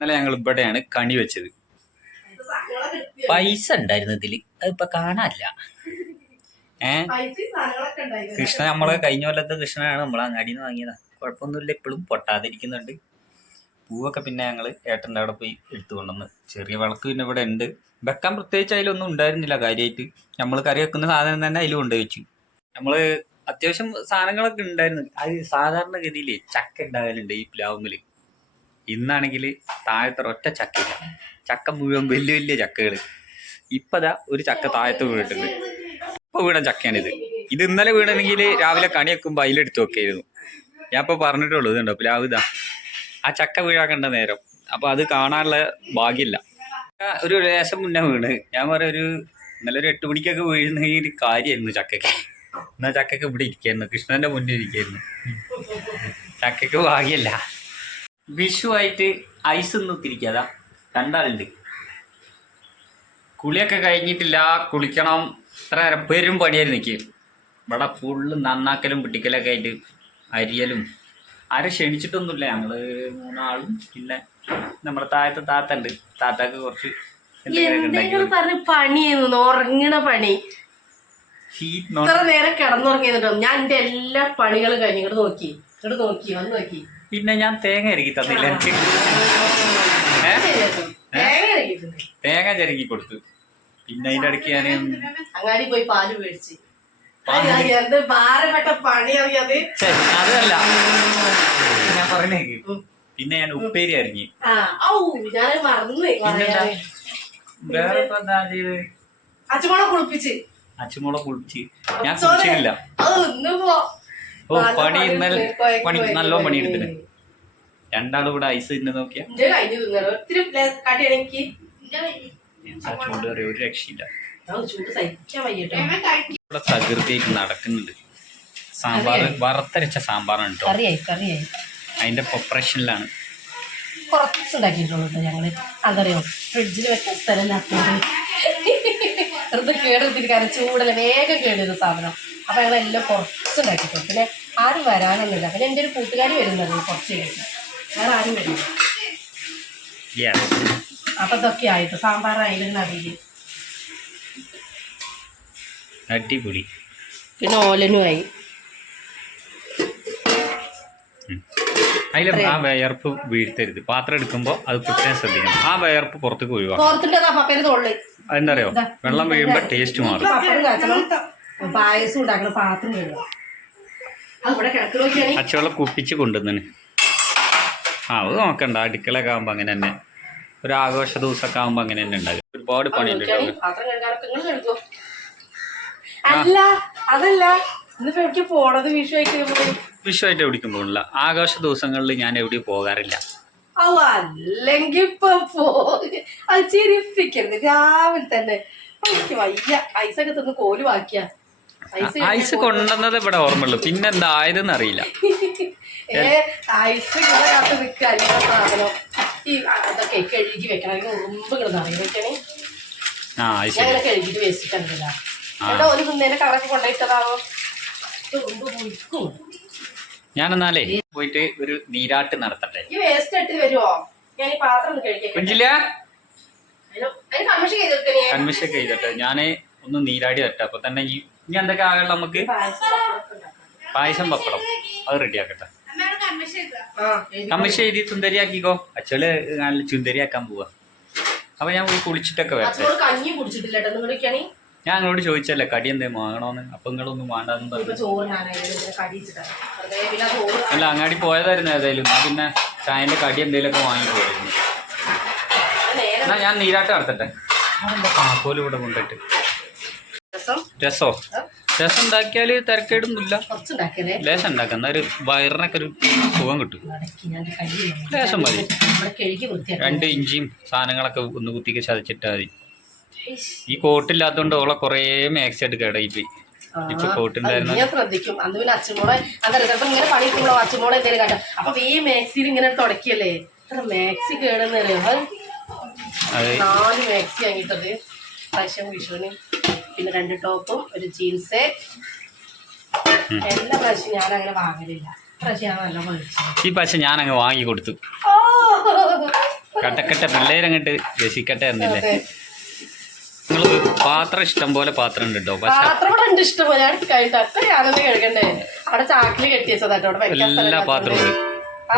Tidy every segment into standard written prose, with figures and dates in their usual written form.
ഇന്നലെ ഞങ്ങൾ ഇവിടെയാണ് കണി വെച്ചത്. പൈസ ഉണ്ടായിരുന്നു ഇതില്, അതിപ്പോ കാണാനില്ല. കൃഷ്ണ നമ്മളെ കഴിഞ്ഞ കൊല്ലത്തെ കൃഷ്ണനാണ് നമ്മളെ അങ്ങാടിന്ന് വാങ്ങിയതാ. കുഴപ്പമൊന്നുമില്ല, ഇപ്പോഴും പൊട്ടാതിരിക്കുന്നുണ്ട്. പൂവൊക്കെ പിന്നെ ഞങ്ങള് ഏട്ടൻ്റെ അവിടെ പോയി എടുത്തു കൊണ്ടുവന്ന്. ചെറിയ വിളക്ക് പിന്നെ ഇവിടെ ഉണ്ട്. വെക്കാൻ പ്രത്യേകിച്ച് അതിലൊന്നും ഉണ്ടായിരുന്നില്ല കാര്യമായിട്ട്. നമ്മൾ കറി വെക്കുന്ന സാധനം തന്നെ അതിൽ കൊണ്ടുപോയി വെച്ചു. നമ്മള് അത്യാവശ്യം സാധനങ്ങളൊക്കെ ഉണ്ടായിരുന്നു. അത് സാധാരണഗതിയിൽ ചക്ക ഉണ്ടാകലുണ്ട് ഈ പ്ലാവുമ്മല്. ഇന്നാണെങ്കിൽ താഴത്തെ ഒറ്റ ചക്കയില്ല. ചക്ക മുഴുവൻ വലിയ വലിയ ചക്കകൾ. ഇപ്പതാ ഒരു ചക്ക താഴത്ത് വീണിട്ടുണ്ട്. ഇപ്പൊ വീണ ചക്കയാണിത്. ഇത് ഇന്നലെ വീണെങ്കിൽ രാവിലെ കണി വെക്കുമ്പോൾ അതിലെടുത്ത് വെക്കായിരുന്നു. ഞാൻ ഇപ്പൊ പറഞ്ഞിട്ടുള്ളൂ. ഇതുണ്ടോ പ്ലാവ്, ഇതാ ആ ചക്ക വീഴാൻ കണ്ട നേരം. അപ്പൊ അത് കാണാനുള്ള ഭാഗ്യമില്ല. ഒരു ലേശം മുന്നേ വീണ്. ഞാൻ പറയാം, ഇന്നലെ ഒരു 8 മണിക്കൊക്കെ വീഴുന്നെങ്കിൽ കാര്യമായിരുന്നു ചക്കയ്ക്ക്. എന്നാൽ ചക്കയ്ക്ക് ഇവിടെ ഇരിക്കായിരുന്നു, കൃഷ്ണന്റെ മുന്നിൽ ഇരിക്കായിരുന്നു. ചക്കയ്ക്ക് ഭാഗ്യല്ല. വിഷു ആയിട്ട് ഐസ് ഒന്നുത്തിരിക്കാതാ രണ്ടാളുണ്ട്. കുളിയൊക്കെ കഴിഞ്ഞിട്ടില്ല, കുളിക്കണം. ഇത്ര നേരം പെരും പണിയായിരുന്നു എനിക്ക്. ഇവിടെ ഫുള്ള് നന്നാക്കലും പിടിക്കലൊക്കെ ആയിട്ട് അരിയലും. ആരും ക്ഷണിച്ചിട്ടൊന്നുമില്ല. ഞങ്ങൾ 3 ആളും പിന്നെ നമ്മുടെ താഴത്തെ താത്തണ്ട്. താത്താക്ക് കുറച്ച് പണിയായിരുന്നു, ഉറങ്ങണ പണി. ഇത്ര നേരം കിടന്നുറങ്ങിയിട്ടുണ്ടോ? ഞാൻ എന്റെ എല്ലാ പണികളും കഴിഞ്ഞു. ഇങ്ങോട്ട് നോക്കി വന്ന് നോക്കി. പിന്നെ ഞാൻ തേങ്ങ ഇറക്കി തന്നില്ല എനിക്ക്. തേങ്ങ ചിരക്കി കൊടുത്തു. പിന്നെ അതിന്റെ ഇടയ്ക്ക് ഞാൻ അങ്ങാടി പോയി പാല് മേടിച്ച്. എന്ത് ഭാരപ്പെട്ട പണി അറിയാതെ. അതല്ല ഞാൻ പറഞ്ഞേക്ക്. പിന്നെ ഞാൻ ഉപ്പേരി അരിഞ്ഞ്. ഞാൻ മറന്നു. വേറെ ഇപ്പൊ എന്താ ചെയ്ത്? അച്ചുമോളെ കുളിപ്പിച്ച് ഞാൻ കുളിച്ചിട്ടില്ല. ഓ പണി ഇന്നലെ നല്ലോണം പണി എടുത്തിന്. രണ്ടാളും കൂടെ ഐസ് തിന്നു നോക്കിയാ ചൂട് കറി ഒരു രക്ഷയില്ല. ഇവിടെ തകൃതിയായിട്ട് നടക്കുന്നുണ്ട്. സാമ്പാർ വറുത്തരച്ച സാമ്പാറാണ് കേട്ടോ. അതിന്റെ പ്രിപ്പറേഷനിലാണ്. കുറച്ചുണ്ടാക്കിയിട്ടുള്ളൂ ഞങ്ങള്. അതറിയോ, ഫ്രിഡ്ജിൽ വെച്ച സ്ഥലമില്ലാത്തത് കേടെടുത്തിട്ട്. കാരണം ചൂടല്ല, വേഗം കേടുന്ന സാധനം. അപ്പൊ ഞങ്ങളെല്ലാം കുറച്ചുണ്ടാക്കിയിട്ടുള്ളൂ. പിന്നെ ആരും വരാനൊന്നുമില്ല. പിന്നെ എൻ്റെ ഒരു കൂട്ടുകാരി വരുന്നുണ്ട് കുറച്ച് കഴിഞ്ഞിട്ട്. വേറെ ആരും വരുന്നില്ല. അപ്പൊ ഇതൊക്കെ ആയിട്ട് സാമ്പാറായിരുന്നു അടിയിൽ. അടിപൊളി. പിന്നെ ഓലനുമായി. അതിൽ ആ വയർപ്പ് വീഴ്ത്തരുത്. പാത്രം എടുക്കുമ്പോൾ അത് പ്രത്യേകം ശ്രദ്ധിക്കണം. ആ വയർപ്പ് പുറത്തേക്ക് ഒഴിവാക്കണം. അതെന്തറിയോ, വെള്ളം വീഴുമ്പോ ടേസ്റ്റ് മാറും. പായസം ഉണ്ടാക്കുന്ന പാത്രം കഴുകുക. അച്ചവെള്ളം കുപ്പിച്ച് കൊണ്ടുവന്നെ. അത് നോക്കണ്ട. അടുക്കളയൊക്കെ ആകുമ്പോ അങ്ങനെ തന്നെ, ഒരു ആഘോഷ ദിവസമൊക്കെ ആകുമ്പോ അങ്ങനെ തന്നെ ഉണ്ടാകും. ഒരുപാട് പണിയുണ്ട്. അല്ല അതല്ല, പോണത് വിഷുവായിട്ട് എവിടേക്കും പോകണില്ല. ആഘോഷ ദിവസങ്ങളിൽ ഞാൻ എവിടെയും പോകാറില്ല. അല്ലെങ്കിൽ ഇപ്പൊ അത് ചിരിപ്പിക്കരുത്. രാവിലെ തന്നെ എനിക്ക് വയ്യ. ഐസൊക്കെ തിന്ന് കോല് ബാക്കിയാ. ഐസ് കൊണ്ടുവന്നത് ഇവിടെ ഓർമ്മയുള്ളൂ. പിന്നെന്താ ആയതെന്ന് അറിയില്ല. ഐസ് കാത്ത് നിൽക്കുക സാധനം. ഈ അതൊക്കെ കഴുകി വെക്കണം. ഉറുമ്പ് കിടന്നറിയ വെക്കണേ. ഞങ്ങളെ കഴുകിട്ട് വേസ്റ്റിട്ടുണ്ടല്ല. എടാ ഒരു കുന്നേനെ കളറൊക്കെ കൊണ്ടുപോയിട്ടതാണോ? ഉറുമ്പ് മുഴിക്കും. ഞാനെന്നാലേ പോയിട്ട് ഒരു നീരാട്ട് നടത്തട്ടെ. ഈ വേസ്റ്റ് ഇട്ട് വരുമോ? ഞാൻ ഈ പാത്രം കുഞ്ചില്ല കൺമിഷൊക്കെ ചെയ്തിട്ട് ഞാന് ഒന്ന് നീരാടി തട്ടെ. അപ്പൊ തന്നെ ഇനി എന്തൊക്കെ ആകണം നമുക്ക്? പായസം, പപ്പടം, അത് റെഡിയാക്കട്ടെ. കമ്മിഷ എഴുതി സുന്ദരിയാക്കിക്കോ. അച്ഛള് നല്ല ചുന്ദരിയാക്കാൻ പോവാ. അപ്പൊ ഞാൻ പോയി കുളിച്ചിട്ടൊക്കെ വരട്ടെ. ഞാൻ നിങ്ങളോട് ചോദിച്ചല്ലേ കടി എന്തേലും വാങ്ങണോന്ന്. അപ്പൊ നിങ്ങളൊന്നും വേണ്ടെന്ന് പറഞ്ഞു. അല്ല, അങ്ങാടി പോയതായിരുന്നു ഏതായാലും. പിന്നെ ചായന്റെ കടി എന്തേലൊക്കെ വാങ്ങിപ്പോയിരുന്നു. എന്നാ ഞാൻ നീരാട്ട് നടത്തട്ടെ. കാക്കോലും ഇവിടെ കൊണ്ടിട്ട്. രസോ? രസം ഉണ്ടാക്കിയാല് തിരക്കേടൊന്നുമില്ല. ലേശം ഉണ്ടാക്കാം. എന്നാ ഒരു വയറിനൊക്കെ ഒരു സുഖം കിട്ടും. ലേശം മതി. 2 ഇഞ്ചിയും സാധനങ്ങളൊക്കെ ഒന്ന് കുത്തിക്ക് ചതച്ചിട്ടാൽ മതി. ഈ കോട്ടില്ലാത്തോണ്ട് ഓളെ കൊറേ മാക്സി ആയിട്ട് കേടായിപ്പോയി. ഇപ്പൊ കോട്ടുണ്ടായിരുന്നു. ശ്രദ്ധിക്കും. അന്ന് പിന്നെ അച്ഛനോടെ ഇങ്ങനെ പണിക്കുമ്പോഴോ അച്ഛനോടെ എന്തെങ്കിലും കണ്ട അപ്പൊ ഈ മാക്സിയിൽ ഇങ്ങനെ തുടക്കിയല്ലേ ഇത്ര മാക്സി കേടെന്നറിയോ? 4 മാക്സി വാങ്ങിട്ടത് പ്രാവശ്യം വിഷുവിന്. പിന്നെ 2 ടോപ്പും ഒരു ജീൻസ്. എല്ലാ പ്രാവശ്യം ഞാൻ അങ്ങനെ വാങ്ങലില്ല. പ്രാവശ്യം ഞാൻ നല്ല മേടിച്ചു. ഈ പ്രാവശ്യം ഞാൻ അങ്ങ് വാങ്ങി കൊടുത്തു. കട്ടക്കട്ടെ പിള്ളേരങ്ങോട്ട് രസിക്കട്ടെ എന്നില്ലേ. നിങ്ങള് പാത്രം ഇഷ്ടം പോലെ പാത്രം ഉണ്ട് കേട്ടോ. പക്ഷെ പാത്രം ഇവിടെ ഉണ്ട് ഇഷ്ടം പോലെ. ഞാൻ കഴിട്ടോ അത്ര ഞാനൊന്നും കഴിക്കണ്ടേ. അവിടെ ചാക്കില് കെട്ടി വെച്ചതാട്ടോ. അവിടെ വെക്കാൻ എല്ലാ പാത്രവും ഉണ്ട്.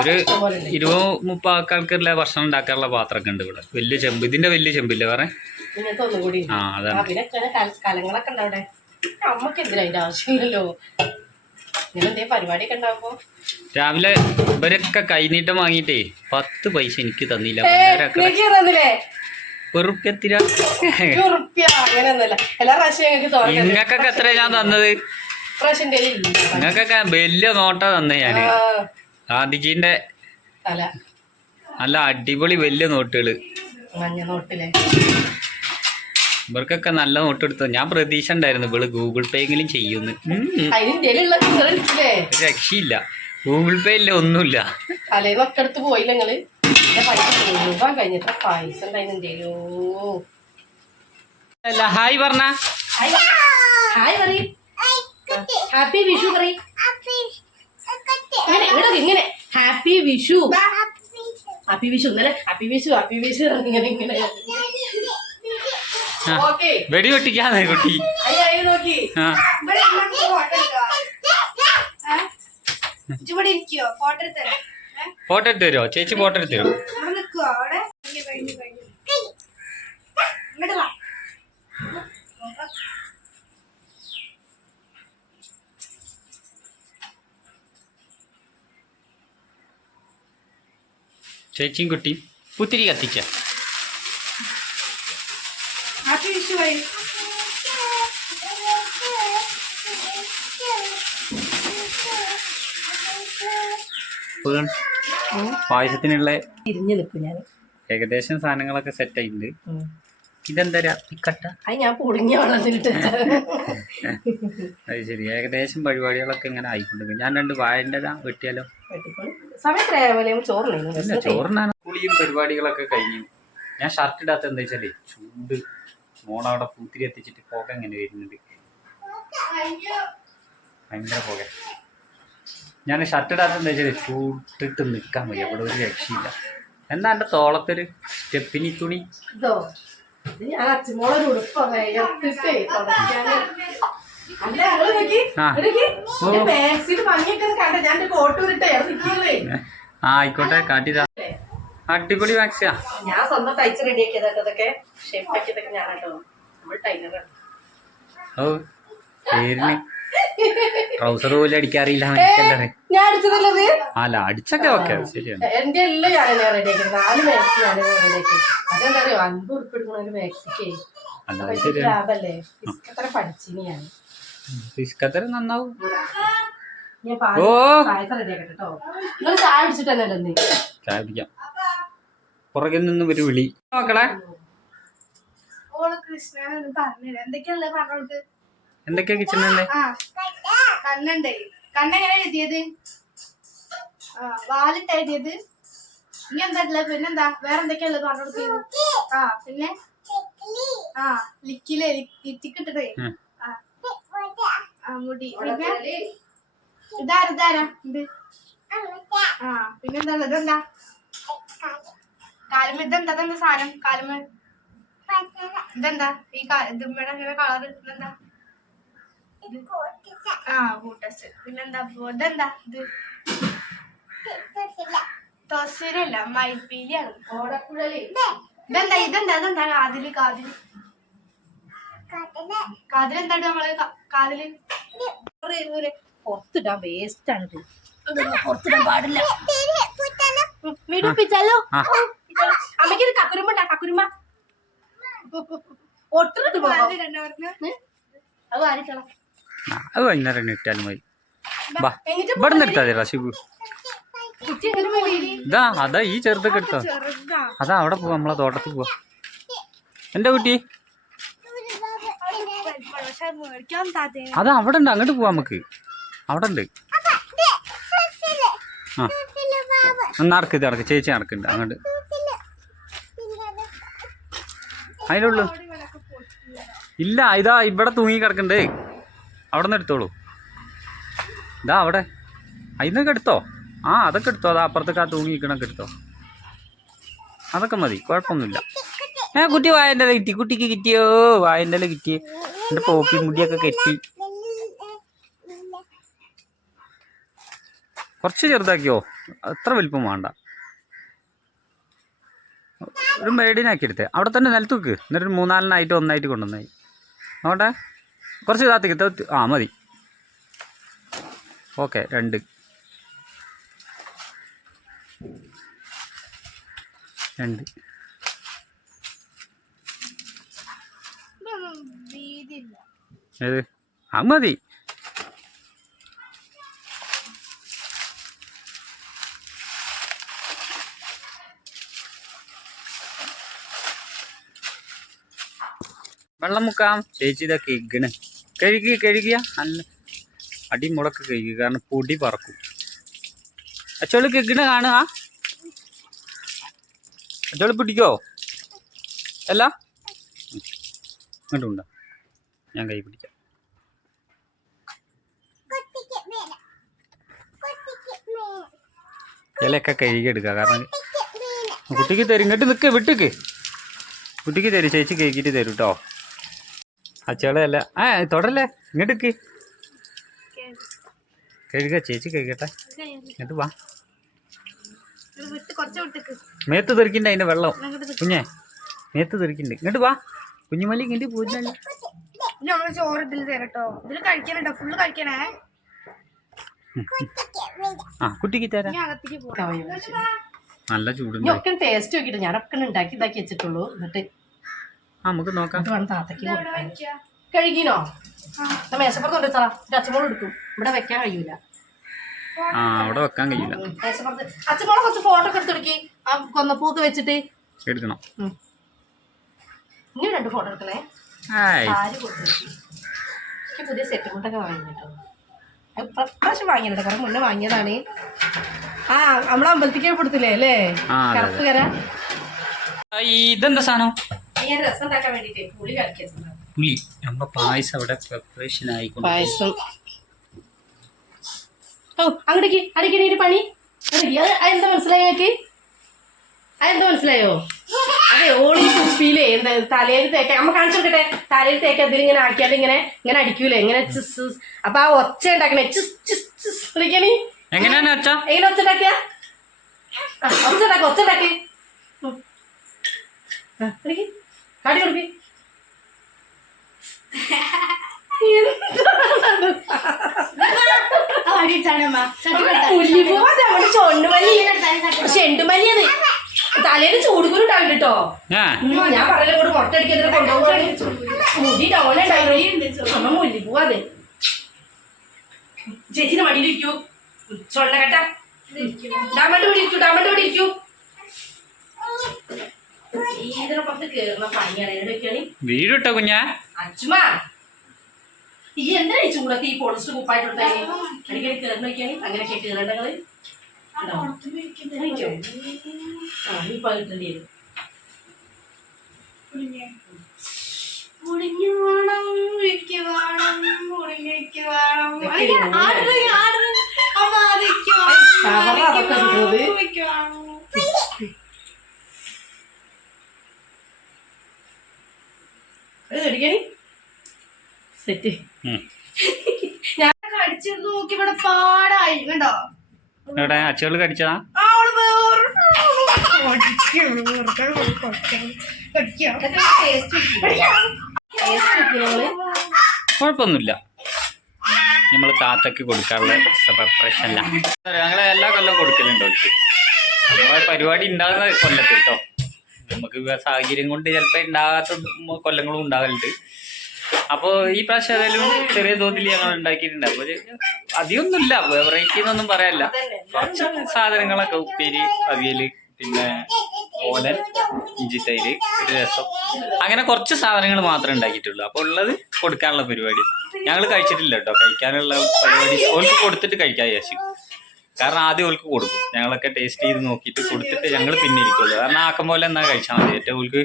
ഒരു ഇഷ്ടം പോലെ ഉണ്ട്. 20-30 ആൾക്കാർക്കുള്ള ഭക്ഷണം ഉണ്ടാക്കാനുള്ള പാത്രമൊക്കെ ഉണ്ട് ഇവിടെ. വലിയ ചെമ്പ്, ഇതിന്റെ വലിയ ചെമ്പില്ലേ വേറെ. ഇങ്ങനത്തെ ഒന്നും കൂടി ആ അതാണ്. പിന്നെ കലങ്ങളൊക്കെ ഉണ്ട് അവിടെ. അമ്മക്ക് എന്തിനാ അതിന്റെ ആവശ്യമില്ലല്ലോ. ഇങ്ങനെ എന്തേ പരിപാടിയൊക്കെ ഉണ്ടാവുമ്പോ രാവിലെ ഇവരൊക്കെ കൈനീട്ടം വാങ്ങിയിട്ടേ 10 പൈസ എനിക്ക് തന്നില്ല. വെറുപ്പത്തിര അങ്ങനെയൊന്നുമില്ല. എല്ലാ പ്രാവശ്യം ഞങ്ങൾക്ക് തോന്നി നിങ്ങൾക്കൊക്കെ എത്ര ഞാൻ തന്നത്? പ്രാവശ്യം നിങ്ങൾക്കൊക്കെ വലിയ നോട്ടാ തന്നെ ഞാന്. ഗാന്ധിജീന്റെ അല്ല നല്ല അടിപൊളി വലിയ നോട്ടുകള്. മഞ്ഞ നോട്ടിലെ ഇവർക്കൊക്കെ നല്ല നോട്ട് എടുത്തു. ഞാൻ പ്രതീക്ഷ ഉണ്ടായിരുന്നു ഇവള് ഗൂഗിൾ പേ എങ്കിലും ചെയ്യുന്നു. രക്ഷയില്ല. ഗൂഗിൾ പേ ഇല്ല, ഒന്നുമില്ല. തലേന്നൊക്കെ എടുത്ത് പോയില്ല നിങ്ങള്. പൈസ മുഴുവൻ കഴിഞ്ഞിട്ട് പൈസ ഉണ്ടായിരുന്നോ. അല്ല ഹായ് പറഞ്ഞ ഹായ് പറയും. ഹാപ്പി വിഷു പറയും. ഇങ്ങനെ ഹാപ്പി വിഷു, ഹാപ്പി വിഷു. ഇന്നലെ ഹാപ്പി വിഷു ഹാപ്പി വിഷു ഇങ്ങനെ ഇങ്ങനെ വെടി പൊട്ടിക്കാതെ കുട്ടി. നോക്കി ഫോട്ടോ എടുത്ത് തരുമോ ചേച്ചി? ഫോട്ടോ എടുത്ത് തരുമോ? ചേച്ചിയും കുട്ടിയും പുത്തിരി കത്തിച്ച. പായസത്തിനുള്ള തിരിഞ്ഞു നിൽക്കും ഞാൻ. ഏകദേശം സാധനങ്ങളൊക്കെ സെറ്റ് ആയിട്ടുണ്ട്. ഇതെന്താ ഇക്കട്ട? അത് ഞാൻ പൊടിഞ്ഞ വെള്ളത്തിലിട്ട്. അത് ശരി. ഏകദേശം പരിപാടികളൊക്കെ ഇങ്ങനെ ആയിക്കൊണ്ടിരിക്കും. ഞാൻ 2 വാഴൻ്റെതാ വെട്ടിയാലോ? ചോറിനാണ്. കുളിയും പരിപാടികളൊക്കെ കഴിഞ്ഞു. ഞാൻ ഷർട്ട് ഇടാത്ത എന്താ വെച്ചാലേ ചൂട്. മോളവിടെ പൂത്തിരി എത്തിച്ചിട്ട് പുക ഇങ്ങനെ വരുന്നുണ്ട്, ഭയങ്കര പുക. ഞാൻ ഷർട്ട് ഇടാത്ത എന്താ വെച്ചാൽ ചൂട്ടിട്ട് നിൽക്കാൻ വയ്യ. അവിടെ ഒരു രക്ഷയില്ല. എന്താ എൻ്റെ തോളത്തൊരു സ്റ്റെപ്പിനി തുണി. ആയിക്കോട്ടെ കാട്ടിതാ. അടിപൊളി മാക്സിയാ. ഞാൻ സ്വന്തം തയ്ച്ച് റെഡിയാക്കിയതൊക്കെ ഷേപ്പാക്കിയതൊക്കെ ഞാനാട്ടോ. നമ്മൾ ടൈലറാണ്. ഓ പേരിന് ട്രൗസർ പോലും അടിക്കാറില്ല. ഞാൻ അടിച്ചതല്ലേ? അല്ല അടിച്ചൊക്കെ ഓക്കെ ശരിയാണ്. എന്റെ എല്ലാം ഞാൻ റെഡിയാക്കി. 4 മാക്സി ഞാൻ റെഡിയാക്കി. അതെന്താ അറിയോ, 50 ഉറുപ്പിക എടുക്കണ ഒരു മാക്സിക്ക് ലാഭല്ലേ. ഫിസ്കത്തര പഠിച്ചിനി ഞാൻ. ഫിസ്കത്തര നന്നാവും. ഞാൻ പായസം റെഡിയാക്കട്ടെ കേട്ടോ. നിങ്ങൾ ചായ അടിച്ചിട്ടല്ലേ? ചായ കുടിക്കാം. പുറകിൽ നിന്നും ഒരു വിളി. മക്കളെ എന്തൊക്കെയാ കിച്ചണിലുണ്ട്? കണ്ണുണ്ട്. കണ്ണെങ്ങനെ എഴുതിയത്? വാലിട്ട് എഴുതിയത്. ഇനി എന്താ പിന്നെന്താ വേറെ എന്തൊക്കെയുള്ളത് പറഞ്ഞു. ആ പിന്നെ ലിക്കില് ലിറ്റിക്കിട്ടേ മുടി. പിന്നെ ഇതാരാ ഇത്? പിന്നെന്താ ഇതെന്താ? കാലുമ ഇതെന്താ സാധനം? കാലുമ ഇതെന്താ? ഈ ഇതുമ്മയുടെ ഇങ്ങനെ കളർ ഇതെന്താ? കൂട്ടസ്. പിന്നെന്താ ഇതെന്താ? ഇത് തൊസിലല്ല, മയിൽപ്പീലിയാണ്. ഇതെന്താ ഇതെന്താ കാതില് കാതിലെന്താ നമ്മള് കാതില് പുറത്തിടാൻ വേസ്റ്റ് ആണ്. പുറത്തിടാൻ പാടില്ല. മിടുപ്പിച്ചാലോ? അമ്മയ്ക്കൊരു കക്കുരുമ്പ കക്കുരുമ്പ ഒട്ടിട്ട് അത് ആരിക്കണം. അത് വൈകുന്നേരം ഇട്ടാലും മതി. ഇവിടെ നിന്ന് എടുത്താ ശിവു. ഇതാ അതാ ഈ ചെറുതൊക്കെ എടുത്തോ. അതാ അവിടെ പോവാ, നമ്മളെ തോട്ടത്തിൽ പോവാ. എന്റെ കുട്ടി അതാ അവിടെ ഉണ്ട്, അങ്ങോട്ട് പോവാ നമുക്ക്. അവിടെ ഉണ്ട്. നടക്ക് നടക്ക് ചേച്ചി നടക്കുന്നുണ്ട് അങ്ങോട്ട്. അതിനുള്ളു ഇല്ല. ഇതാ ഇവിടെ തൂങ്ങി കിടക്കണ്ടേ. അവിടെ നിന്ന് എടുത്തോളൂ. ഇതാ അവിടെ അതിന്നൊക്കെ എടുത്തോ. അതൊക്കെ എടുത്തോ. അതാ അപ്പുറത്തേക്ക് തൂങ്ങി നിൽക്കണൊക്കെ എടുത്തോ. അതൊക്കെ മതി, കുഴപ്പമൊന്നുമില്ല. കുട്ടി വായൻ്റെ ഇല കിട്ടി, കുട്ടിക്ക് കിട്ടിയോ വായൻ്റെ ഇല കിട്ടി. എൻ്റെ പോപ്പി മുടിയൊക്കെ കെട്ടി. കുറച്ച് ചെറുതാക്കിയോ, അത്ര വലിപ്പം വേണ്ട. ഒരു മേടിനാക്കി എടുത്തേ, അവിടെ തന്നെ നിലത്ത് വെക്ക്. എന്നിട്ടൊരു 3-4 ഒന്നായിട്ട് കൊണ്ടുവന്നായി. നോട്ടെ, കുറച്ച് താത്തേക്ക്. ആ മതി. ഓക്കെ, 2 ഏത് അത് മതി. വെള്ളം മുക്കാം. ചേച്ചി ഇതാ കഴുകണ്. കഴുകിയ നല്ല അടിമുളക്ക് കഴുകി, കാരണം പൊടി പറക്കും. അച്ചോള് കഴുകണ കാണുക. അച്ചോള് പിടിക്കോ അല്ല? ഇങ്ങോട്ടുണ്ടോ, ഞാൻ കൈ പിടിക്കാം. ഇലയൊക്കെ കഴുകിയെടുക്കുക, കാരണം കുട്ടിക്ക് തരും. ഇങ്ങോട്ട് നിൽക്ക്, വിട്ടിക്ക്. കുട്ടിക്ക് തരും, ചേച്ചി കഴുകിയിട്ട് തരും കേട്ടോ. അച്ചോളല്ല തൊടല്ലേ, ഇങ്ങോട്ട് കഴുകുക. ചേച്ചി കഴുകട്ടെ, ഇങ്ങോട്ട് വാ. മേത്ത് തെറിക്കണ്ട അതിൻ്റെ വെള്ളം. കുഞ്ഞേ മേത്ത് തെറിക്കണ്ട്. ഇങ്ങോട്ട് വാ കുഞ്ഞുമല്ലി, ഇങ്ങോട്ട് പോയില്ല. ചോറ് ഇതിൽ തരട്ടോ, ഇതിൽ കഴിക്കാനുണ്ടോ? ഫുള്ള് കഴിക്കണേ. കുട്ടിക്ക് തരാം. നല്ല ചൂടുണ്ട്. ഒക്കെ ടേസ്റ്റ് നോക്കിട്ട് ഞാനൊക്കെ ഉണ്ടാക്കി ഇതാക്കി വെച്ചിട്ടുള്ളൂ. എന്നിട്ട് നമുക്ക് നോക്കാം. താത്തക്ക് കഴുകിനോ? മേശപ്പുറത്ത് കൊണ്ടുവച്ചാ അച്ഛമോൾ എടുക്കും. ഇവിടെ വെക്കാൻ കഴിയൂല. അവിടെ വെക്കാൻ കഴിയില്ല. മേശപ്പുറത്ത് അച്ഛമോളെ കുറച്ച് ഫോട്ടോ ഒക്കെ എടുത്തെടുക്കി. ആ കൊന്നപ്പൂക്ക് വെച്ചിട്ട് എടുക്കണം. ഇനി 2 ഫോട്ടോ എടുക്കണേ. സാരി കൊടുത്തു. പുതിയ സെറ്റ് മുട്ടൊക്കെ വാങ്ങിട്ടോ. പ്രാവശ്യം വാങ്ങിയിട്ടുണ്ട്, കാരണം മുന്നേ വാങ്ങിയതാണ്. നമ്മളെ അമ്പലത്തിലേക്ക് കൊടുത്തില്ലേ അല്ലേ, കറുപ്പ് കര. ഇതെന്താ സാധനം? രസം ഉണ്ടാക്കാൻ വേണ്ടിട്ട് പുളി കലക്കി വെച്ചിട്ടുണ്ട്. പുളി നമ്മുടെ പായസം അവിടെ പ്രിപ്പറേഷൻ ആയിക്കൊണ്ട്. പായസം അങ്ങടേക്ക് അടിക്കണ പണി. അതെന്താ മനസ്സിലായോ എനിക്ക്? അതെന്താ മനസ്സിലായോ? അതെ, ഓളി കുപ്പിയിലേ എന്താ തലയിൽ തേക്കാൻ നമ്മ കാണിച്ചു കൊടുക്കട്ടെ. തലയിൽ തേക്കാൻ ഇതിലിങ്ങനെ ആക്കിയാൽ ഇങ്ങനെ അടിക്കൂലേ, ഇങ്ങനെ ചിസ്. അപ്പൊ ആ ഒച്ച ഉണ്ടാക്കണേ, ചിസ് ചിസ് ചിസ് വിളിക്കണി. എങ്ങനെയാ ഒച്ച? എങ്ങനെ ഒച്ച ഉണ്ടാക്കിയ? ഒച്ച ഉണ്ടാക്കി കാടി കൊടുക്കി. ചെണ്ടുമല്ലി അത് തലേന്ന് ചൂടുകുരു ഉണ്ടാവില്ല കേട്ടോ. ഞാൻ പറയല കൂടെ മുട്ട അടിക്കുന്നത് കൊണ്ടുപോകാൻ മുടി ഡൗൺ ഉണ്ടായിരുന്നു. മുല്ലിപ്പൂവാതെ ചേച്ചിന്റെ മടിയിലിരിക്കൂ. ചൊള്ള കേട്ട ഡാമന്റെ ഇവിടെ ഇരിക്കൂ. ഇതിനൊപ്പത്ത് കേറുന്ന പണിയാണ്. എവിടെയൊക്കെയാണ് വീട് ഇട്ടോ കുഞ്ഞാ? അച്ചുമാ ഈ എന്താ ചൂടൊക്കെ ഈ പൊളിച്ചിട്ട് കുപ്പായിട്ട് കൊടുത്താൽ അടിക്കടി കേറുന്ന നോക്കിയാണ്. അങ്ങനെയൊക്കെ കേറേണ്ടത്. ഇപ്പൊ കിട്ടേണ്ടി വരും. സെറ്റ് ഞാൻ കടിച്ചിരുന്ന് നോക്കി ഇവിടെ പാടായി കണ്ടോ. അച്ചകള് കടിച്ചതാ? കുഴപ്പമൊന്നുമില്ല. നമ്മൾ താത്തക്ക് കൊടുക്കാനുള്ള പ്രിപ്പറേഷനല്ല. ഞങ്ങളെ എല്ലാ കൊല്ലം കൊടുക്കലുണ്ടോ? നമ്മളെ പരിപാടി ഉണ്ടാകുന്ന കൊല്ലത്തിൽ കേട്ടോ. നമുക്ക് സാഹചര്യം കൊണ്ട് ചിലപ്പോൾ ഉണ്ടാകാത്ത കൊല്ലങ്ങളും ഉണ്ടാകലുണ്ട്. അപ്പോൾ ഈ പ്രാവശ്യം ഏതായാലും ചെറിയ തോതിൽ ഞങ്ങൾ ഉണ്ടാക്കിയിട്ടുണ്ട്. അപ്പോൾ അധികമൊന്നുമില്ല, വെറൈറ്റി എന്നൊന്നും പറയാനില്ല. കുറച്ച് സാധനങ്ങളൊക്കെ ഉപ്പേരി, അവിയൽ, പിന്നെ ഓലൻ, ഇഞ്ചിത്തൈര്, ഒരു രസം, അങ്ങനെ കുറച്ച് സാധനങ്ങൾ മാത്രമേ ഉണ്ടാക്കിയിട്ടുള്ളൂ. അപ്പോൾ ഉള്ളത് കൊടുക്കാനുള്ള പരിപാടി. ഞങ്ങൾ കഴിച്ചിട്ടില്ല കേട്ടോ. കഴിക്കാനുള്ള പരിപാടി ഓൾക്ക് കൊടുത്തിട്ട് കഴിക്കാൻ വിചാരിച്ചു. കാരണം ആദ്യം ഓൾക്ക് കൊടുക്കും. ഞങ്ങളൊക്കെ ടേസ്റ്റ് ചെയ്ത് നോക്കിയിട്ട് കൊടുത്തിട്ട് ഞങ്ങൾ പിന്നെ ഇരിക്കുള്ളൂ. കാരണം ആക്കം പോലെ എന്നാ കഴിച്ചാൽ മതി. ഏറ്റവും ഓൾക്ക്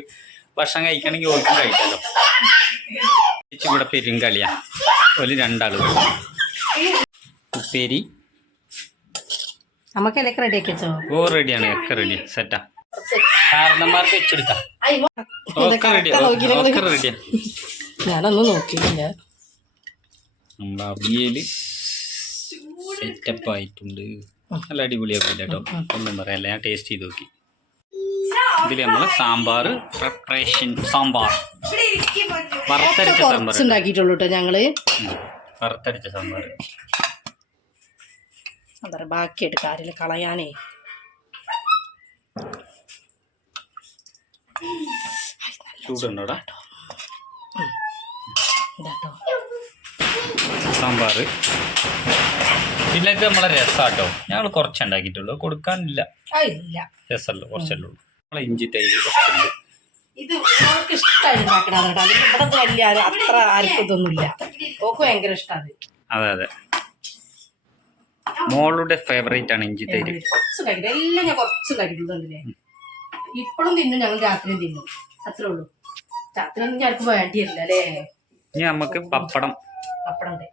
ഭക്ഷണം കഴിക്കണമെങ്കിൽ ഓൾക്കും കഴിക്കാമല്ലോ. ഇവിടെ പെരുങ്കളിയാ. ഒരു 2 ആള് ഉപ്പേരി. നമുക്ക് റെഡി ആക്കി വെച്ചോ? ഓ റെഡിയാണ്, ഒക്കെ റെഡി സെറ്റാ. കാരണന്മാർക്ക് വെച്ചെടുക്കാം. ഒക്കെ റെഡിയാ. ഞാനൊന്നും നോക്കിയില്ല. നമ്മുടെ അവിയല് സെറ്റപ്പ് ആയിട്ടുണ്ട്. നല്ല അടിപൊളിയാക്കില്ല കേട്ടോ, ഒന്നും പറയാല്ല. ഞാൻ ടേസ്റ്റ് ചെയ്ത് നോക്കി. ഇതിൽ നമ്മൾ സാമ്പാർ പ്രിപ്പറേഷൻ, സാമ്പാർ വറുത്തരച്ച സാമ്പാർ ഉണ്ടാക്കിയിട്ടുള്ളൂ കേട്ടോ ഞങ്ങള്. വറുത്തരച്ച സാമ്പാർ എന്താ പറയുക, ബാക്കിയായിട്ട് കാര്യമില്ല കളയാനേ. ചൂടുണ്ടോടാ ഇതാട്ടോ സാമ്പാർ. പിന്നെ ഇത് നമ്മളെ രസാട്ടോ, ഞങ്ങൾ കുറച്ചുണ്ടാക്കിയിട്ടുള്ളൂ, കൊടുക്കാനില്ല. ഇല്ല രസമല്ലോ, കുറച്ചല്ലേ ഉള്ളൂ. നമ്മളെ ഇഞ്ചി തൈര് കുറച്ചുണ്ട്. ഇത് ഓൾക്ക് ഇഷ്ടമായിട്ട് ഉണ്ടാക്കണതാണ് കേട്ടോ. അതിന് ഇവിടെ വലിയ അത്ര ആർക്കും ഇതൊന്നുമില്ല. ഓക്ക് ഭയങ്കര ഇഷ്ടമാണ്. അതെ അതെ, മോളുടെ ഫേവറേറ്റ് ആണ് ഇഞ്ചി തൈര്. കുറച്ച് കഴിക്കും, എല്ലാം ഞാൻ കുറച്ച് കഴിക്കുന്നുണ്ടല്ലേ. ഇപ്പോഴും തിന്നും, ഞങ്ങൾ രാത്രിയും തിന്നും, അത്രേ ഉള്ളൂ. രാത്രി ഒന്നും ഞങ്ങൾക്ക് വേണ്ടിയില്ല അല്ലേ. ഇനി നമുക്ക് പപ്പടം ഉണ്ട്,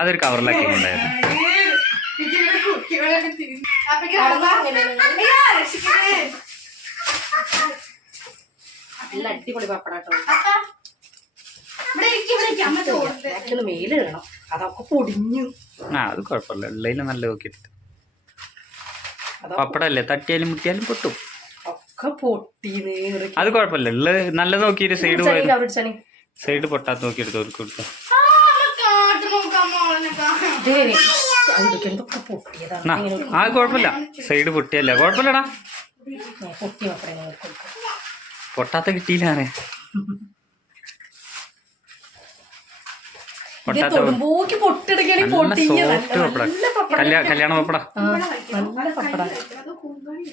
അതൊരു കവറിലാക്കി ഉണ്ടായിരുന്നു. നല്ല അടിപൊളി പപ്പടാട്ടോ. മേല് വേണം, അതൊക്കെ പൊടിഞ്ഞു. അത് കുഴപ്പമില്ല, ഉള്ളതിൽ നല്ല നോക്കിയിട്ട്. പപ്പടല്ലേ, തട്ടിയാലും മുട്ടിയാലും പൊട്ടും. ഒക്കെ പൊട്ടി. അത് കുഴപ്പമില്ല, ഉള്ളത് നല്ലത് നോക്കിയിട്ട് സൈഡ് പൊട്ടാത്ത നോക്കിയെടുത്ത് കൊടുക്കും. അത് കുഴപ്പമില്ല, സൈഡ് പൊട്ടിയല്ലേ, കുഴപ്പമില്ലടാ. പൊട്ടാത്ത കിട്ടിയില്ലാറേ. കല്യാണ പപ്പടം,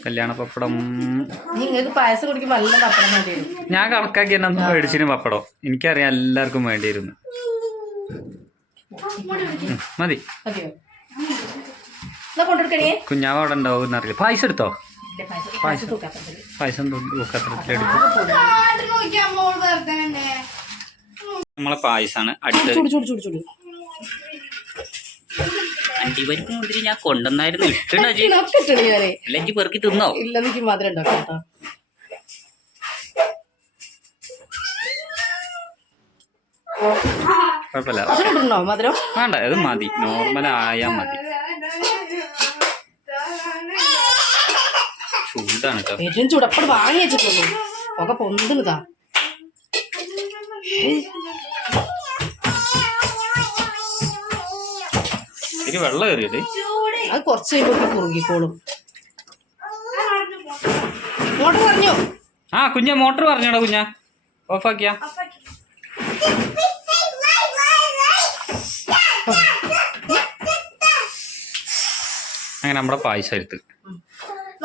കല്യാണ പപ്പടം. നിങ്ങൾക്ക് പായസം കുടിക്കുമ്പോ നല്ല പപ്പടം മതി. ഞാൻ കണക്കാക്കി തന്നെ മേടിച്ചിന് പപ്പടം. എനിക്കറിയാം എല്ലാവർക്കും വേണ്ടിയിരുന്നു. മതി. കുഞ്ഞാവ് അവിടെ ഉണ്ടാവും എന്നറിയില്ല. പായസം എടുത്തോ? പായസം തൂക്കത്തിലെടുക്കും. നമ്മളെ പായസാണ് അടുത്തത്. അണ്ടിപരിപ്പ് മുന്തിരി ഞാൻ കൊണ്ടുവന്നായിരുന്നു. ഇഷ്ടം പെറുക്കി തിന്നോ? ഇല്ല, എനിക്ക് മധുരം ഉണ്ടാക്കാം. കുഴപ്പമില്ല, മധുരം വേണ്ട, അത് മതി, നോർമൽ ആയാ മതി. ചൂടാണ് കേട്ടോ, ഏറ്റവും ചൂടപ്പട് വാങ്ങി വെച്ചിട്ടുള്ളൂ. ഒക്കെ പൊന്തുന്നതാ. ഇനി വെള്ളം കയറിയത് അത് കുറച്ച് കഴിയുമ്പോ കുറുകിക്കോളും. മോട്ടർ പറഞ്ഞോ? കുഞ്ഞാ മോട്ടർ പറഞ്ഞോടാ. കുഞ്ഞാ ഓഫാക്കിയാ. അങ്ങനെ നമ്മുടെ പായസം എടുത്ത്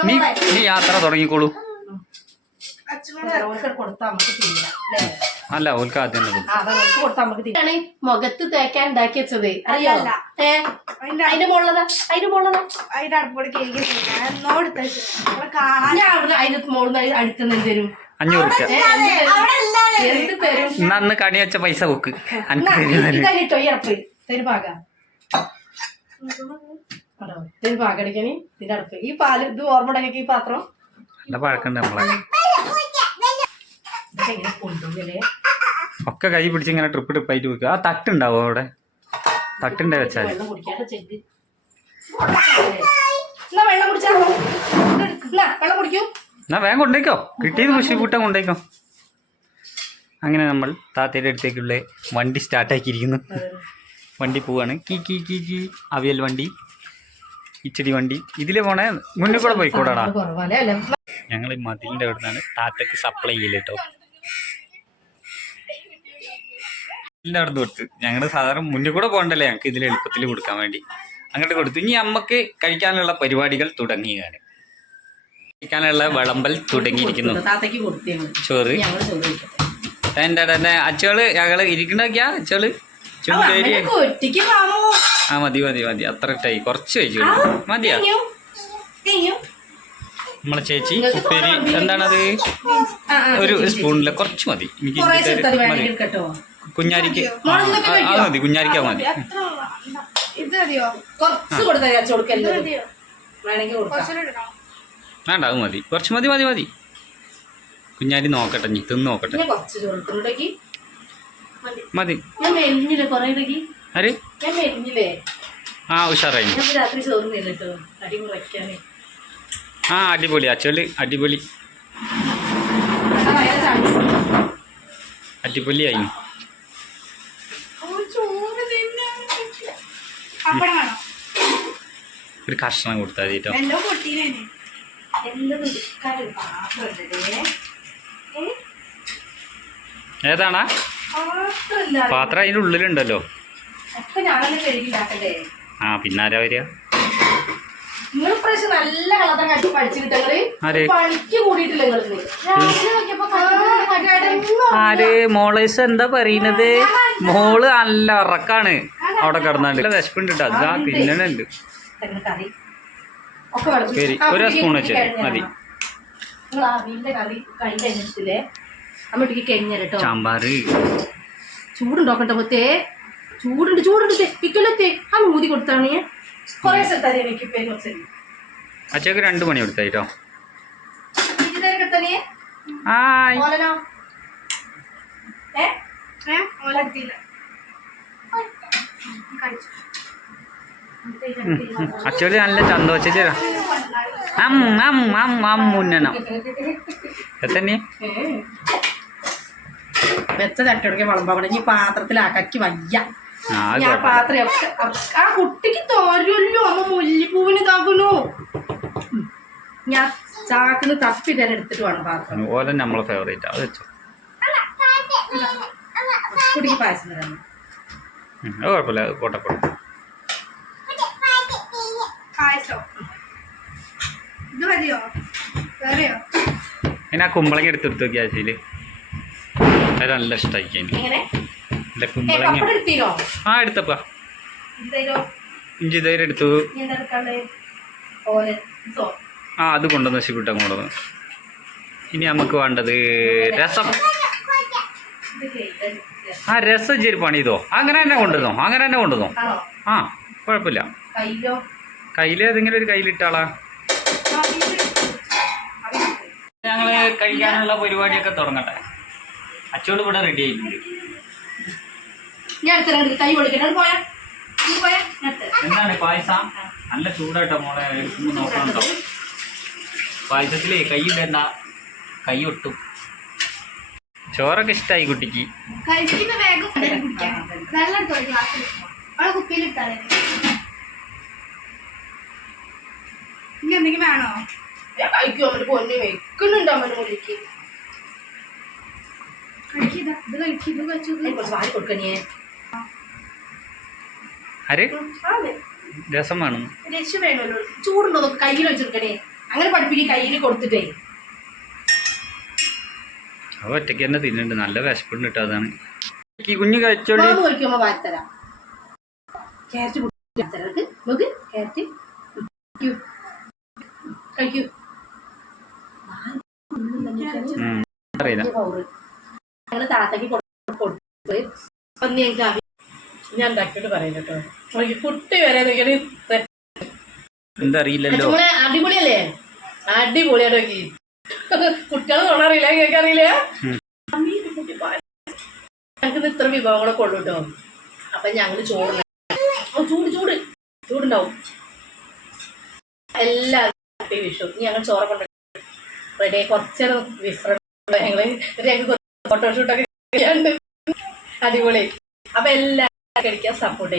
നീ യാത്ര തുടങ്ങിക്കോളൂ. അല്ല, ഓൾക്ക് ആദ്യം മുഖത്ത് തേക്കാൻ ഉണ്ടാക്കി വെച്ചത് അറിയോ? അതിന്റെ മുള്ളതാ, അതിന്റെ മുള്ളതാ. അതിന്റെ മുകളിൽ അടുത്തുനിന്ന് എന്ത് തരും? 500 അന്ന് കണി വെച്ച പൈസ വെക്ക്. കിട്ടോ ഈ അടപ്പ് തരും പാകാ പാകടിക്കണി ഇതിന്റെ അടുപ്പ്. ഈ പാല് ഇത് ഓർമ്മ ഈ പാത്രം നല്ല പഴക്കണ്ട്. നമ്മളെ കൊണ്ടുപോകല്ലേ ഒക്കെ കൈ പിടിച്ച് ഇങ്ങനെ ട്രിപ്പായിട്ട് വെക്കുക. ആ തട്ടുണ്ടാവോ അവിടെ? തട്ടുണ്ടേ വെച്ചാൽ വെള്ളം കുടിക്കാത്ത ചെക്ക്. വെള്ളം കുടിച്ചാ വെള്ളം കുടിക്കൂ. എന്നാ വേഗം കൊണ്ടേക്കോ, കിട്ടിയത് മുഷി കൂട്ടാൻ കൊണ്ടേക്കോ. അങ്ങനെ നമ്മൾ താത്തയുടെ അടുത്തേക്കുള്ള വണ്ടി സ്റ്റാർട്ടാക്കിയിരിക്കുന്നു. വണ്ടി പോവാണ്. കീ കീ കീ കീ. അവിയൽ വണ്ടി, ഇച്ചടി വണ്ടി. ഇതില് പോണേ മുന്നിൽ കൂടെ പോയിക്കോടാടാ. ഞങ്ങൾ ഈ മതിലിൻ്റെ അവിടെ നിന്നാണ് താത്തക്ക് സപ്ലൈ ചെയ്യില്ല കേട്ടോ. മതിലിൻ്റെ അവിടെ നിന്ന് കൊടുത്ത് ഞങ്ങൾ സാധാരണ മുന്നിൽ കൂടെ പോകണ്ടല്ലേ, ഞങ്ങൾക്ക് ഇതിൽ എളുപ്പത്തിൽ കൊടുക്കാൻ വേണ്ടി അങ്ങോട്ട് കൊടുത്തു. ഇനി അമ്മക്ക് കഴിക്കാനുള്ള പരിപാടികൾ തുടങ്ങിയാണ്. കഴിക്കാനുള്ള വിളമ്പൽ തുടങ്ങിയിരിക്കുന്നു. ചോറ് എൻ്റെ അച്ചോള് ഞങ്ങള് ഇരിക്കണൊക്കെയാ. അച്ചോള് ചുണ്ടേരി മതി മതി മതി, അത്ര ഇട്ടായി. കുറച്ച് കഴിച്ചു മതിയാ. നമ്മളെ ചേച്ചി ഉപ്പേരി എന്താണത്? ഒരു സ്പൂണില് കുറച്ച് മതി. എനിക്ക് മതി. കുഞ്ഞാരിക്ക് അത് മതി, കുഞ്ഞാരിക്കാ മതി. വേണ്ട അത് മതി, കുറച്ച് മതി മതി മതി. കുഞ്ഞാലി നോക്കട്ടെ, നീ തിന്ന് നോക്കട്ടെ. ഞാൻ കുറച്ച് ചോദിക്കുന്നുണ്ടെങ്കിൽ മതി. ഞാൻ മെലിഞ്ഞില്ലേ കുറേ ഇടയ്ക്ക്, ആര്? ഞാൻ മെലിഞ്ഞില്ലേ. ആ ഉഷാറായി. ഞാൻ രാത്രി ചോറുന്നില്ല കേട്ടോ, അടി കുറയ്ക്കാനേ. ആ അടിപൊളി, അച്ചോളി അടിപൊളി അടിപൊളിയായി. പപ്പടം വേണോ? ഒരു കഷ്ണം കൊടുത്താൽ മതി കേട്ടോ. എല്ലോ പൊട്ടീനെ ഏതാണാ പാത്രം? അതിൻ്റെ ഉള്ളിലുണ്ടല്ലോ. ഒക്കെ ഞാനല്ലേ കഴുകിണ്ടാക്കണ്ടേ. ആ പിന്നാരാ വരിക? നിങ്ങൾ പ്രാവശ്യം നല്ല കളത്തം കാട്ടി പഠിച്ചു കിട്ടങ്ങള്. ആര്? പണിക്ക് കൂടിയിട്ടില്ല നിങ്ങൾ. ആര്? മോളേസ് എന്താ പറയുന്നത്? മോള് നല്ല ഉറക്കാണ് അവിടെ കിടന്നാണ്ട്. വിശപ്പുണ്ട് കേട്ടോ, അതാ തിന്നണുണ്ട്. കറി ഒക്കെ ശരി, ഒരു സ്പൂൺ വെച്ച് മതി. നിങ്ങൾ അവിയലിന്റെ കറി കഴിഞ്ഞിട്ടില്ലേ അമ്മട്ടിക്ക് കഴിഞ്ഞേരട്ടോ. സാമ്പാറ് ചൂടുണ്ടോക്കട്ടെ മുത്തേ, ചൂടുണ്ട് ചൂടുണ്ട് പിക്കലത്തെ ആ മൂതി കൊടുത്താണ് കൊറേ സ്ഥലത്താ എനിക്ക് കുറച്ച്. അച്ഛക്ക് 2 മണി കൊടുത്തായിട്ടോ. ആ അച്ചോളി നല്ല ചന്തോച്ച മുന്നണം എത്തന്നെ വെച്ച ചട്ടോടക്കെ വിളമ്പാ ഈ പാത്രത്തിലാക്കി വയ്യ. ഞാൻ പാത്രം ആ കുട്ടിക്ക് തോരല്ലോ അമ്മ മുല്ലിപ്പൂവിന് ഇതാക്കുന്നു. ഞാൻ ചാക്കിന് തപ്പി തന്നെ എടുത്തിട്ട് വേണം പാത്രം. ഓല നമ്മളെ ഫേവറേറ്റ് അത് വെച്ചോ. കുട്ടിക്ക് പായസം തരാം. അത് കുഴപ്പമില്ല, പോട്ടപ്പോട്ടെ. പായസോ ഇത് മതിയോ വേറെയോ? പിന്നെ ആ കുമ്പളങ്ങ എടുത്തെടുത്ത് നോക്കിയാ ആഴ്ചയില് അത് നല്ല ഇഷ്ടമായിക്കാൻ. അല്ല കുമ്പളങ്ങ ആ എടുത്തപ്പാ. ഇഞ്ചി തൈര് എടുത്തു. ആ അത് കൊണ്ടുവന്ന് ശിവിട്ടം കൊണ്ടുവന്ന്. ഇനി നമുക്ക് വേണ്ടത് രസം. ആ രസം ഇച്ചിരി പണി ചെയ്തോ. അങ്ങനെ തന്നെ കൊണ്ടുവന്നോ, അങ്ങനെ തന്നെ കൊണ്ടുവന്നോ. ആ കുഴപ്പമില്ല. കയ്യിൽ ഏതെങ്കിലും ഒരു കയ്യിലിട്ടാളാ. ഞങ്ങള് കഴിക്കാനുള്ള പരിപാടിയൊക്കെ തുടങ്ങട്ടെ. അച്ചോട് ഇവിടെ റെഡി ആയിട്ടുണ്ട്. എന്താണ് പായസം? നല്ല ചൂടായിട്ടോ മോളെ, എടുക്കുമ്പോൾ നോക്കണുണ്ടോ? പായസത്തിലേ കൈയിടണ്ട, കൈ ഒട്ടും. ചോറൊക്കെ ഇഷ്ടമായി കുട്ടിക്ക്. ഇനി എന്തെങ്കിലും വേണോ? കഴിക്കും അവന് പൊന്നു വെക്കുന്നുണ്ട് അവന് മുല്ലിക്ക്. കുറച്ച് വാരി കൊടുക്കണേ. ആര്? രസം വേണം. രസം വേണമല്ലോ. ചൂടുണ്ടോ കയ്യിൽ വെച്ചെടുക്കണേ. അങ്ങനെ പഠിപ്പിക്കും കയ്യിൽ കൊടുത്തിട്ടേ. അവ ഒറ്റയ്ക്ക് തന്നെ തിന്നുന്നുണ്ട്, നല്ല വിശപ്പുണ്ട് കേട്ടോ. അതാണ് കുഞ്ഞു കഴിച്ചോളി. കഴിക്കുമ്പോ വാരിത്തരാം. ക്യാരറ്റ് നോക്ക്, ക്യാരറ്റ് കഴിക്കൂ. ഞങ്ങള് താത്തക്ക് കൊടുത്ത് ഞാൻ ഉണ്ടാക്കിയിട്ട് പറയാം കേട്ടോ. കുട്ടി വരെ എന്താ അറിയില്ലല്ലോ. അടിപൊളിയല്ലേ? അടിപൊളിയാ. നോക്കി കുട്ടികൾ തൊണറിയില്ല, കേൾക്കറിയില്ല. ഞങ്ങൾക്ക് ഇത്ര വിഭവങ്ങളെ കൊള്ളു കേട്ടോ. അപ്പൊ ഞങ്ങള് ചോറ് ചൂടുണ്ടാവും. എല്ലാവരും വിഷു ഞങ്ങൾ ചോറ കൊണ്ട് റെഡി. കുറച്ചേരം വിശ്രമം ഞങ്ങള് ഞങ്ങൾക്ക് ഫോട്ടോഷൂട്ടൊക്കെ ചെയ്യാണ്ട്. അടിപൊളി. അപ്പൊ എല്ലാവരും കഴിക്കാൻ സപ്പോർട്ട് ചെയ്യും.